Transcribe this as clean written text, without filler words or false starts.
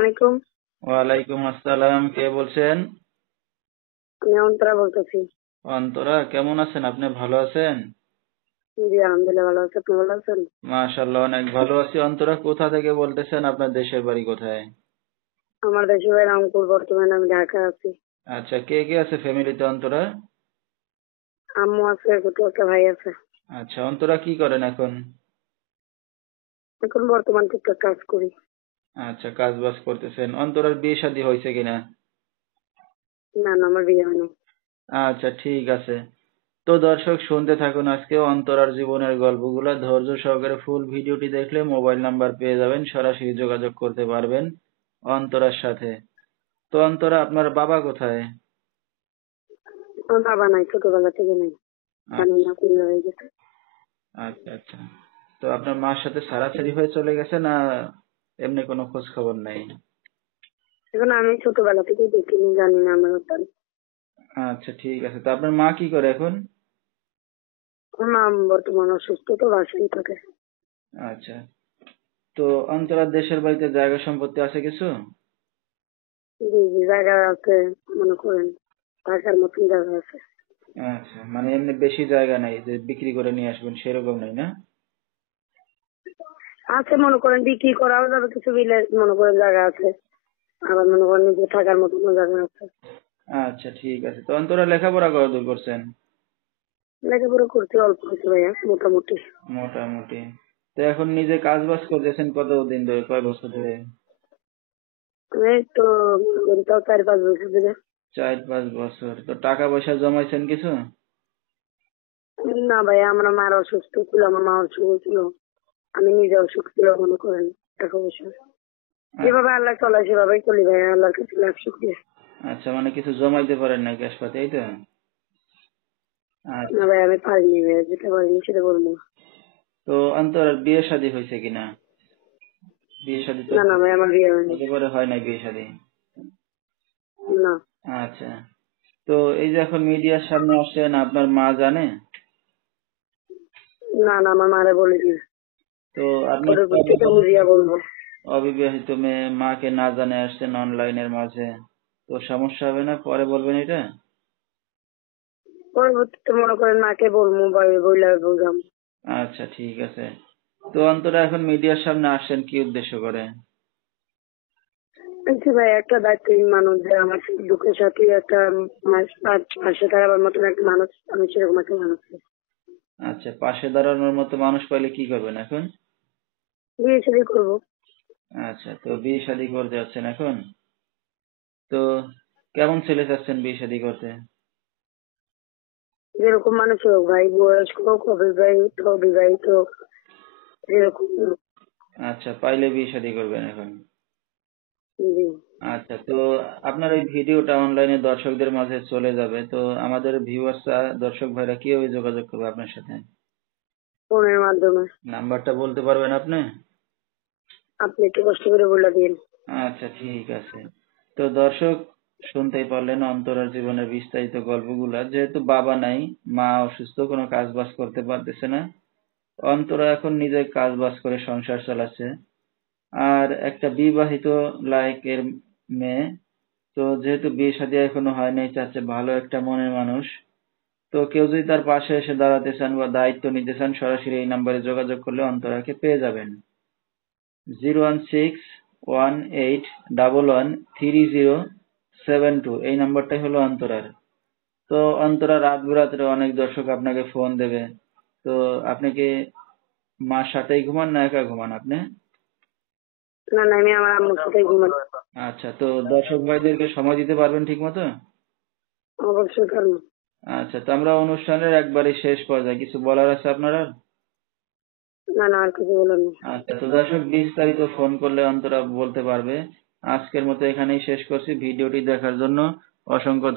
আলাইকুম। ওয়ালাইকুম আসসালাম। কে বলছেন? আমি অন্তরা বলতেছি। অন্তরা, কেমন আছেন আপনি? ভালো আছেন? জি আলহামদুলিল্লাহ ভালো আছি। আপনি ভালো আছেন? মাশাআল্লাহ, অনেক ভালো আছি। অন্তরা, কোথা থেকে বলতেছেন? আপনার দেশের বাড়ি কোথায়? আমার দেশের বাড়ি রংপুর, বর্তমানে আমি ঢাকা আছি। আচ্ছা, কে কে আছে ফ্যামিলিতে অন্তরা? আম্মু আছে, ছোট একটা ভাই আছে। আচ্ছা, অন্তরা কি করেন এখন? এখন বর্তমান টুকটাক কাজ করি। আচ্ছা, কাজ বাজ করতেছেন। অন্তরার বিয়ে শাদী হয়েছে কিনা? না না, আমার বিয়ে হয়নি। আচ্ছা, ঠিক আছে। তো দর্শক, শুনতে থাকুন আজকে অন্তরার জীবনের গল্পগুলো। ধৈর্য সহকারে ফুল ভিডিওটি দেখলে মোবাইল নাম্বার পেয়ে যাবেন, সরাসরি যোগাযোগ করতে পারবেন অন্তরার সাথে। তো অন্তরা, আপনার বাবা কোথায়? আমার বাবা নাই, ছোটবেলা থেকে নাই। জানি না কি হয়ে গেছে। আচ্ছা আচ্ছা। তো আপনার মার সাথে ছাড়াছাড়ি হয়ে চলে গেছে, না এমনি কোনো খোঁজ খবর নাই? এখন আমি ছোটবেলা থেকে দেখিনি, জানি না আমার ব্যাপারে। আচ্ছা, ঠিক আছে। তো আপনার মা কি করে এখন? আমার মা বর্তমানে অসুস্থ, তো বাসায় থাকে। আচ্ছা। তো অন্তরার দেশের বাড়িতে জায়গা সম্পত্তি আছে কিছু? জি জি, জায়গা আছে, মনে করেন থাকার মতন জায়গা আছে। আচ্ছা, মানে এমনি বেশি জায়গা নাই যে বিক্রি করে নিয়ে আসবেন, সেরকম নাই না? আছে, মনে করেন বিক্রি করাও যাবে কিছু, বিলে মনে করেন জায়গা আছে। আবার মনে করেন নিজে থাকার মতন জায়গা আছে। আচ্ছা, ঠিক আছে। তো অন্তরা লেখাপড়া কতদূর করছেন? লেখাপড়া করতে অল্প হয়েছে ভাইয়া, মোটামুটি। মোটামুটি। তো এখন নিজে কাজ বাজ করতেছেন কতদিন ধরে, কয় বছর ধরে? এই তো মনে করি তাও 4-5 বছর ধরে। 4-5 বছর। তো টাকা পয়সা জমাইছেন কিছু? না ভাইয়া, আমার মার অসুস্থ ছিল, আমার মা অসুস্থ ছিল, আমি নিজে অসুখ ছিল, মনে করেন টাকা পয়সা যেভাবে আল্লাহ চলায় সেভাবেই চলি ভাইয়া, আল্লাহর কাছে লাখ শুকরিয়া। আচ্ছা, মানে কিছু জমাইতে পারেন না ক্যাশ পাতি, এই তো? না আচ্ছা। ভাই, আমি পারিনি ভাইয়া, যেটা পারিনি সেটা বলবো না। তো অন্তরার বিয়ে শাদী হয়েছে কিনা? বিয়ে শাদী তো না না ভাই, আমার বিয়ে হয়নি। একেবারে হয় নাই বিয়ে শাদী? না আচ্ছা। তো এই যে এখন মিডিয়ার সামনে আসছেন, আপনার মা জানে? না না, আমার মারে বলিনি। তো আপনি পরবর্তীতে বুঝিয়া বলবো। অবিবাহিত মেয়ে, মাকে না জানে আসছেন অনলাইনের মাঝে, তো সমস্যা হবে না? পরে বলবেন এটা? পরবর্তীতে মনে করেন মাকে বলবো, বইলা বুঝাম। আচ্ছা, ঠিক আছে। তো অন্তরা এখন মিডিয়ার সামনে আসছেন কি উদ্দেশ্য করে? বলছি ভাই, একটা দায়িত্বহীন মানুষ, যে আমার দুঃখের সাথে একটা পাশে দাঁড়াবার মতন একটা মানুষ, আমি সেরকম একটা মানুষ চাই। আচ্ছা, পাশে দাঁড়ানোর মতো মানুষ পাইলে কি করবেন এখন? বিয়ে শাদী করবো। আচ্ছা, তো বিয়ে শাদী করতে যাচ্ছেন এখন? তো কেমন ছেলে চাচ্ছেন বিয়ে শাদী করতে? যেরকম মানুষ হোক ভাই, বয়স্ক হোক, অবিবাহিত হোক, যেরকম হোক। আচ্ছা, পাইলে বিয়ে শাদী করবেন এখন? জি। আচ্ছা, তো আপনার এই ভিডিওটা অনলাইনে দর্শকদের মাঝে চলে যাবে, তো আমাদের ভিউয়ার্সরা, দর্শক ভাইরা কিভাবে যোগাযোগ করবে আপনার সাথে? ফোনের মাধ্যমে। নাম্বারটা বলতে পারবেন আপনি? আপনি একটু কষ্ট করে বলে দিন। আচ্ছা, ঠিক আছে। তো দর্শক, শুনতেই পারলেন অন্তরার জীবনের বিস্তারিত গল্পগুলা। যেহেতু বাবা নাই, মা অসুস্থ, কোনো কাজ বাজ করতে পারতেছে না, অন্তরা এখন নিজে কাজ বাজ করে সংসার চালাচ্ছে। আর একটা বিবাহিত লায়কের মেয়ে, তো যেহেতু বিয়ে শাদী এখনো হয় নাই, চাচ্ছে ভালো একটা মনের মানুষ। তো কেউ যদি তার পাশে এসে দাঁড়াতে চান বা দায়িত্ব নিতে চান, সরাসরি এই নাম্বারে যোগাযোগ করলে অন্তরাকে পেয়ে যাবেন। 01618113072, এই নাম্বারটাই হলো অন্তরার। তো অন্তরা, রাত বিরাত্রে অনেক দর্শক আপনাকে ফোন দেবে, তো আপনি কি মার সাথেই ঘুমান না একা ঘুমান আপনি? না না, আমি আমার আম্মুর সাথে ঘুমাই। আচ্ছা, তো দর্শক ভাইদেরকে সময় দিতে পারবেন ঠিক মতো? অবশ্যই পারবো। আচ্ছা, তো আমরা অনুষ্ঠানের একবারে শেষ পর্যায়ে, কিছু বলার আছে আপনার আর? না না, আর কিছু বলার নেই। আচ্ছা, তো দর্শক, বিস্তারিত ফোন করলে অন্তরা বলতে পারবে। আজকের মতো এখানেই শেষ করছি। ভিডিওটি দেখার জন্য অসংখ্য